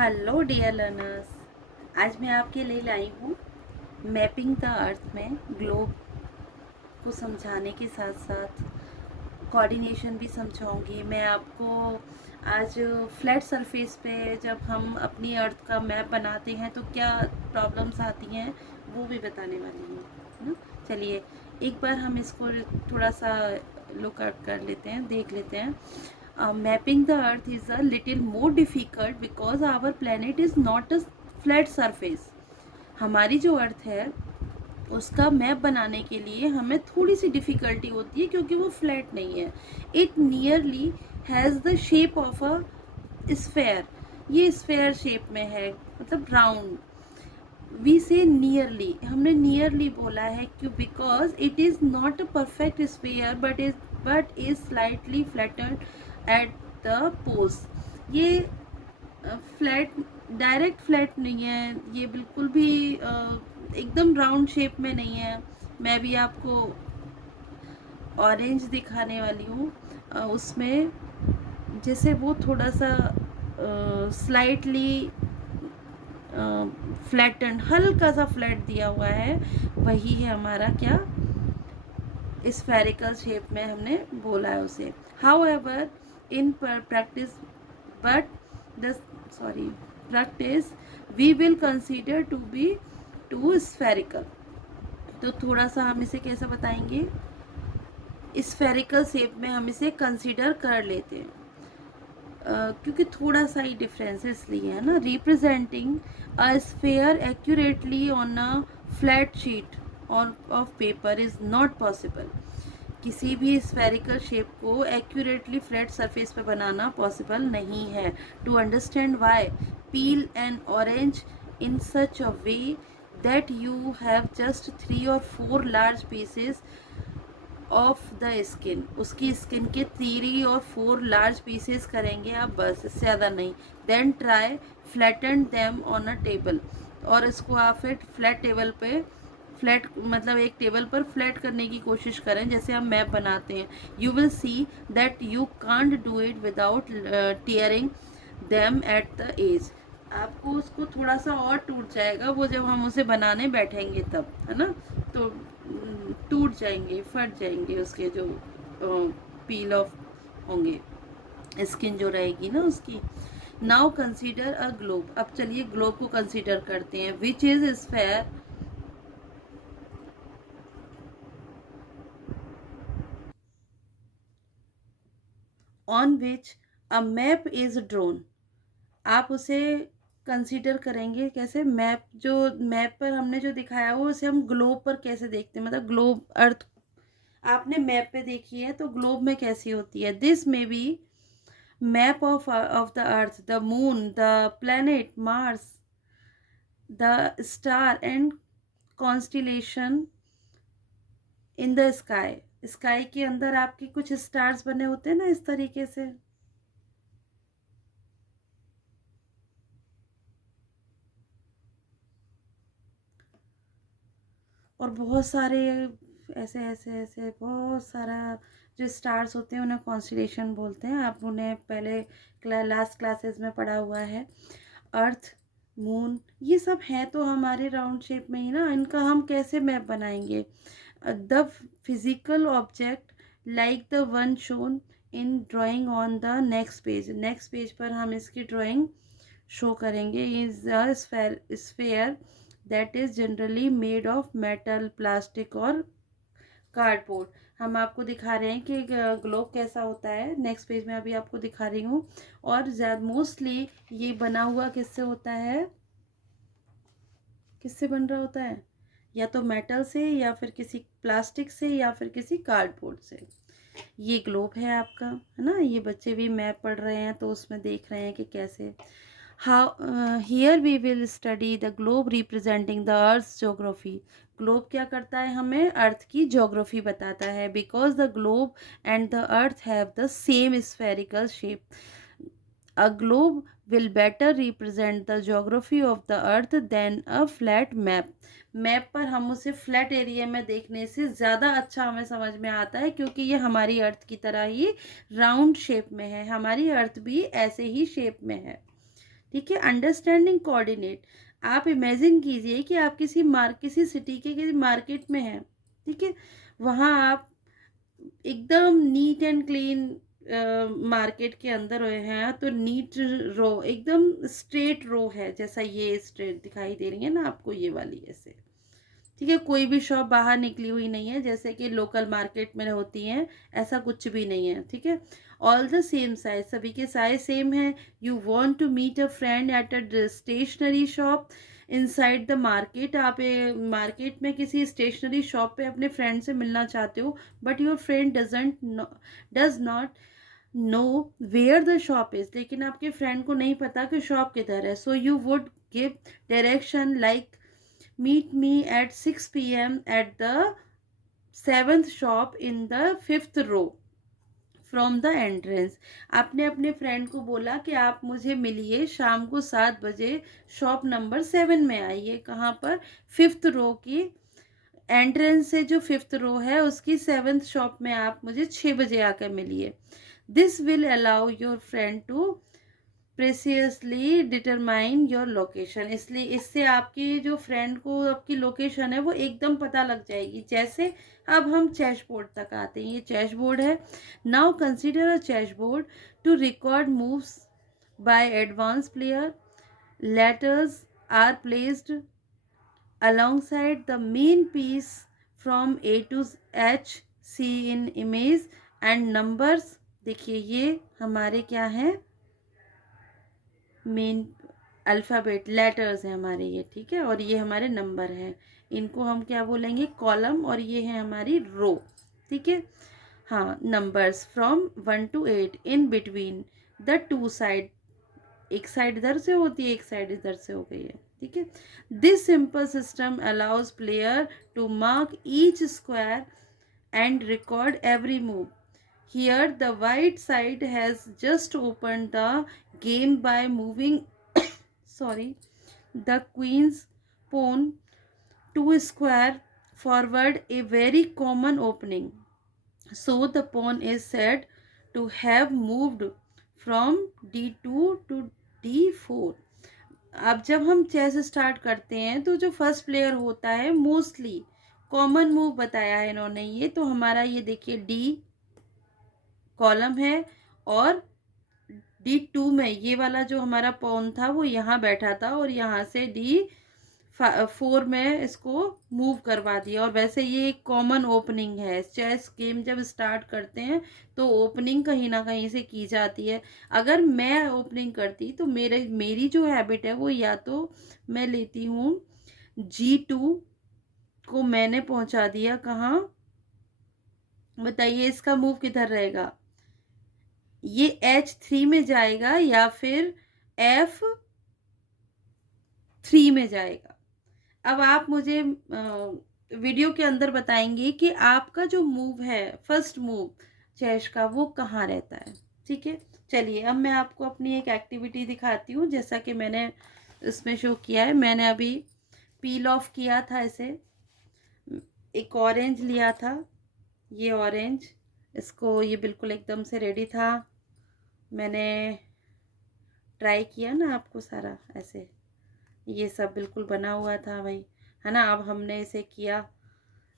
Hello dear learners. आज मैं आपके लिए लाई हूँ मैपिंग द अर्थ में ग्लोब को समझाने के साथ साथ कोऑर्डिनेशन भी समझाऊंगी मैं आपको। आज फ्लैट सरफेस पे जब हम अपनी अर्थ का मैप बनाते हैं तो क्या प्रॉब्लम्स आती हैं वो भी बताने वाली हूँ, है ना। चलिए एक बार हम इसको थोड़ा सा लुक आउट कर लेते हैं, देख लेते हैं। Mapping the earth is a little more difficult because our planet is not a flat surface। हमारी जो अर्थ है उसका मैप बनाने के लिए हमें थोड़ी सी डिफ़िकल्टी होती है क्योंकि वो फ्लैट नहीं है। It nearly has the shape of a sphere. ये स्फेयर शेप में है, मतलब राउंड। वी से नियरली, हमने नियरली बोला है क्यों, because it is not a perfect sphere but is slightly flattened at the poles. ये फ्लैट, डायरेक्ट फ्लैट नहीं है, ये बिल्कुल भी एकदम राउंड शेप में नहीं है। मैं भी आपको ऑरेंज दिखाने वाली हूँ। उसमें जैसे वो थोड़ा सा स्लाइटली फ्लैटन, हल्का सा फ्लैट दिया हुआ है, वही है हमारा क्या, स्फेरिकल शेप में हमने बोला है उसे। However in practice but the sorry practice we will consider to be to spherical. तो थोड़ा सा हम इसे कैसे बताएंगे, स्फेरिकल शेप में हम इसे कंसिडर कर लेते हैं। क्योंकि थोड़ा सा ही डिफरेंस है इसलिए, है ना। Representing a sphere accurately on a flat sheet of paper is not possible. किसी भी स्फेरिकल शेप को एक्यूरेटली फ्लैट सरफेस पर बनाना पॉसिबल नहीं है। To understand why, peel an orange in such a way that you have just 3 or 4 large pieces of the skin. उसकी skin के 3 or 4 large pieces करेंगे आप, बस, इससे ज़्यादा नहीं। Then try flatten them on a table. और इसको आप फिर फ्लैट टेबल पे, फ्लैट मतलब एक टेबल पर फ्लैट करने की कोशिश करें जैसे हम मैप बनाते हैं। You will see that you can't do it without tearing them at the edge. आपको उसको थोड़ा सा और टूट जाएगा वो जब हम उसे बनाने बैठेंगे तब, है ना। तो टूट जाएंगे, फट जाएंगे उसके जो पील ऑफ होंगे, स्किन जो रहेगी ना उसकी। Now consider a globe. अब चलिए ग्लोब को कंसीडर करते हैं, which is sphere on which a map is drone. आप उसे कंसीडर करेंगे कैसे, मैप जो मैप पर हमने जो दिखाया हो उसे हम ग्लोब पर कैसे देखते हैं, मतलब ग्लोब अर्थ आपने मैप पे देखी है तो ग्लोब में कैसी होती है। This may be map of the earth, the moon, the planet Mars, the star and constellation in the sky. Sky के अंदर आपके कुछ स्टार्स बने होते हैं ना, इस तरीके से। और बहुत सारे ऐसे ऐसे ऐसे बहुत सारा जो स्टार्स होते हैं उन्हें कॉन्स्टिलेशन बोलते हैं। आप उन्हें पहले लास्ट क्लासेस में पढ़ा हुआ है। अर्थ, मून, ये सब है तो हमारे राउंड शेप में ही ना, इनका हम कैसे मैप बनाएंगे। The physical object like the one shown in drawing on the next page. Next page पर हम इसकी ड्राइंग शो करेंगे। Is a sphere that is generally made of metal, plastic और कार्डबोर्ड। हम आपको दिखा रहे हैं कि ग्लोब कैसा होता है, नेक्स्ट पेज में अभी आपको दिखा रही हूँ। और मोस्टली ये बना हुआ किससे होता है, किससे बन रहा होता है, या तो मेटल से या फिर किसी प्लास्टिक से या फिर किसी कार्डबोर्ड से। ये ग्लोब है आपका, है ना। ये बच्चे भी मैप पढ़ रहे हैं तो उसमें देख रहे हैं कि कैसे। How here we will study the globe representing the earth geography. Globe क्या करता है, हमें अर्थ की जोग्राफी बताता है। Because the globe and the earth have the same spherical shape, a globe will better represent the geography of the earth than a flat map। Map पर हम उसे फ्लैट एरिया में देखने से ज़्यादा अच्छा हमें समझ में आता है क्योंकि ये हमारी अर्थ की तरह ही राउंड शेप में है, हमारी अर्थ भी ऐसे ही शेप में है। ठीक है। अंडरस्टैंडिंग कोऑर्डिनेट, आप इमेजिन कीजिए कि आप किसी सिटी के किसी मार्केट में हैं, ठीक है। वहाँ आप एकदम नीट एंड क्लीन मार्केट के अंदर हुए हैं, तो नीट रो, एकदम स्ट्रेट रो है, जैसा ये स्ट्रेट दिखाई दे रही है ना आपको, ये वाली ऐसे, ठीक है। कोई भी शॉप बाहर निकली हुई नहीं है जैसे कि लोकल मार्केट में होती हैं, ऐसा कुछ भी नहीं है, ठीक है। ऑल द सेम साइज, सभी के साइज सेम है। You want to meet a friend at a stationery shop inside the market, आप मार्केट में किसी स्टेशनरी शॉप पे अपने फ्रेंड से मिलना चाहते हो, but your friend does not know where the shop is, लेकिन आपके फ्रेंड को नहीं पता कि शॉप किधर है। So you would give direction like meet me at 6 p.m. at the 7th shop in the 5th row from the entrance. आपने अपने फ्रेंड को बोला कि आप मुझे मिलिए शाम को 7 बजे, शॉप नंबर 7 में आइए, कहाँ पर, 5th रो की एंट्रेंस से जो 5th रो है उसकी 7th शॉप में आप मुझे 6 बजे आकर मिलिए। This will allow your friend to precisely determine your location, इसलिए इससे आपकी जो फ्रेंड को आपकी लोकेशन है वो एकदम पता लग जाएगी। जैसे अब हम चेस बोर्ड तक आते हैं, ये चेस बोर्ड है। Now consider a chess board to record moves by advance player, letters are placed alongside the main piece from A to H, see in image, and numbers, देखिए ये हमारे क्या है, मेन अल्फ़ाबेट लेटर्स हैं हमारे ये, ठीक है। और ये हमारे नंबर हैं, इनको हम क्या बोलेंगे, कॉलम, और ये है हमारी रो, ठीक है। हाँ, numbers from 1 to 8 in between the two side, एक साइड इधर से होती है, एक साइड इधर से हो गई है, ठीक है। This simple system allows player to mark each square and record every move. Here, the white side has just opened the game by moving sorry, the queen's pawn to square forward, a very common opening. So, the pawn is said to have moved from D2 to D4. अब जब हम chess start करते हैं तो जो first player होता है, mostly common move बताया है इन्होंने, ये तो हमारा ये देखिए डी कॉलम है, और D2 में ये वाला जो हमारा पॉन था वो यहाँ बैठा था, और यहाँ से D4 में इसको मूव करवा दिया। और वैसे ये एक कॉमन ओपनिंग है, चेस गेम जब स्टार्ट करते हैं तो ओपनिंग कहीं ना कहीं से की जाती है। अगर मैं ओपनिंग करती तो मेरी जो हैबिट है वो, या तो मैं लेती हूँ G2 को, मैंने पहुंचा दिया कहाँ, बताइए इसका मूव किधर रहेगा, ये H3 में जाएगा या फिर F3 में जाएगा। अब आप मुझे वीडियो के अंदर बताएंगे कि आपका जो मूव है, फर्स्ट मूव चेस का, वो कहाँ रहता है, ठीक है। चलिए अब मैं आपको अपनी एक एक्टिविटी दिखाती हूँ, जैसा कि मैंने इसमें शो किया है। मैंने अभी पील ऑफ किया था इसे, एक ऑरेंज लिया था, ये ऑरेंज, इसको ये बिल्कुल एकदम से रेडी था, मैंने ट्राई किया ना आपको सारा ऐसे, ये सब बिल्कुल बना हुआ था भाई, है ना। अब हमने इसे किया,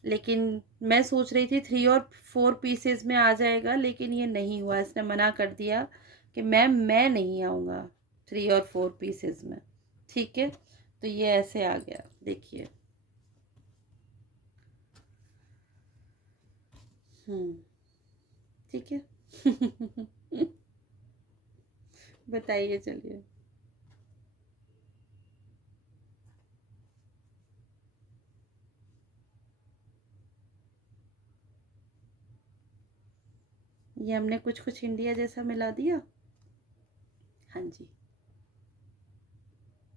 लेकिन मैं सोच रही थी 3 और 4 पीसेज में आ जाएगा, लेकिन ये नहीं हुआ, इसने मना कर दिया कि मैं नहीं आऊँगा 3 और 4 पीसेज में, ठीक है। तो ये ऐसे आ गया, देखिए। ठीक है। बताइए, चलिए। ये हमने कुछ कुछ इंडिया जैसा मिला दिया, हाँ जी।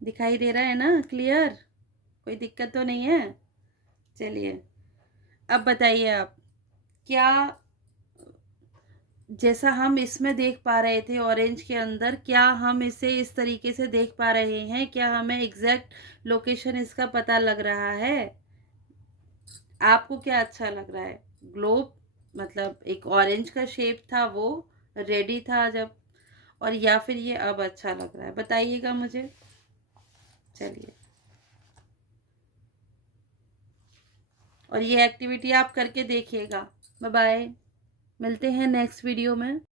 दिखाई दे रहा है ना क्लियर, कोई दिक्कत तो नहीं है। चलिए अब बताइए आप, क्या जैसा हम इसमें देख पा रहे थे ऑरेंज के अंदर, क्या हम इसे इस तरीके से देख पा रहे हैं, क्या हमें एग्जैक्ट लोकेशन इसका पता लग रहा है? आपको क्या अच्छा लग रहा है? ग्लोब, मतलब एक ऑरेंज का शेप था वो रेडी था जब, और या फिर ये अब अच्छा लग रहा है, बताइएगा मुझे। चलिए, और ये एक्टिविटी आप करके देखिएगा। बाय बाय, मिलते हैं नेक्स्ट वीडियो में।